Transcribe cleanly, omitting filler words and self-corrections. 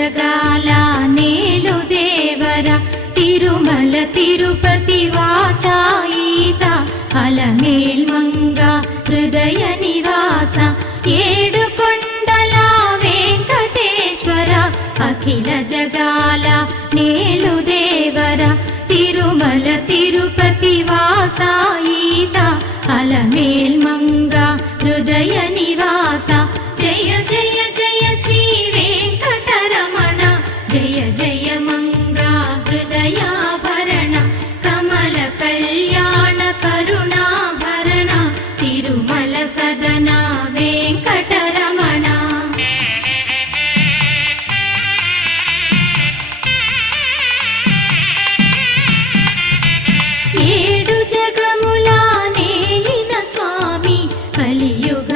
జగాల నేలు దేవర తిరుమల తిరుపతి వాస ఈస అలమేల్ మంగ హృదయ నివాస ఏడు కొండల వెంకటేశ్వర అఖిల జగాల నేలు దేవర తిరుమల తిరుపతి వాస ఈస అలమేల్ మంగ హృదయ నివాస జయ జయ జయ శ్రీ వెంకటరమణ జయ జయ మంగ హృదయాభరణ కమల కళ్యాణ కరుణాభరణ తిరుమల సదన వెంకటరమణ. ఏడు జగముల నేలిన స్వామి కలియుగ